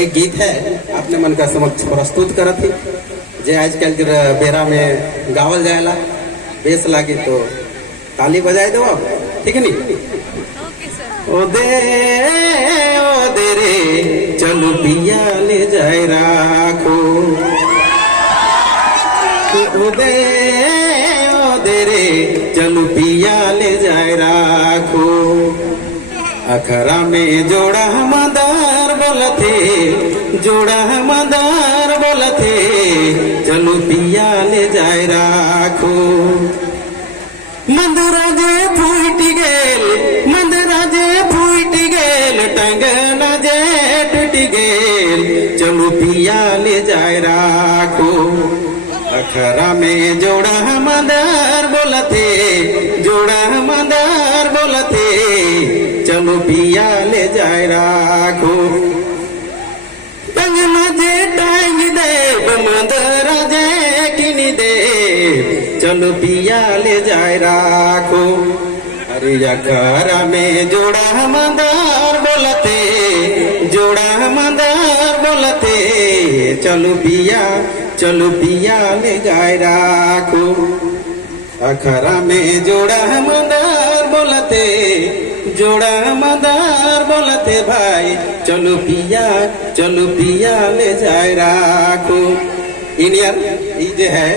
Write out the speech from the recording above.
एक गीत है अपने मन का समक्ष प्रस्तुत करत थी जे आजकल के बेरा में गावल जाएला बेस लागी तो ताली बजाए दो आप ठीक है नी। ओ दे रे चलो पिया ले जाए राखो ओ दे रे चलो पिया ले जाए राखो अखरा में जोड़ा मदार बोलते जोड़ा मदार बोलते चलो पिया ले जाए राखो मंदराजे फूट गेल मंदराजे फूट गेल टंगना जे टूट गेल चलो पिया ले जाए राखो अखरा में जोड़ा मदार बोलते जोड़ा मदार बोलते चलो पिया ले जाए राखो टंगना जे टांग दे मंदरा जे किन दे चलो पिया ले जाए राखो अरे अखरा में जोड़ा मदार बोलते जोड़ा मदार बोलते चलो पिया ले जाए राखो अखरा में जोड़ा मदार बोलते जोड़ा मदार बोलते भाई चलो पिया ले जाए राखो इन यार ये है।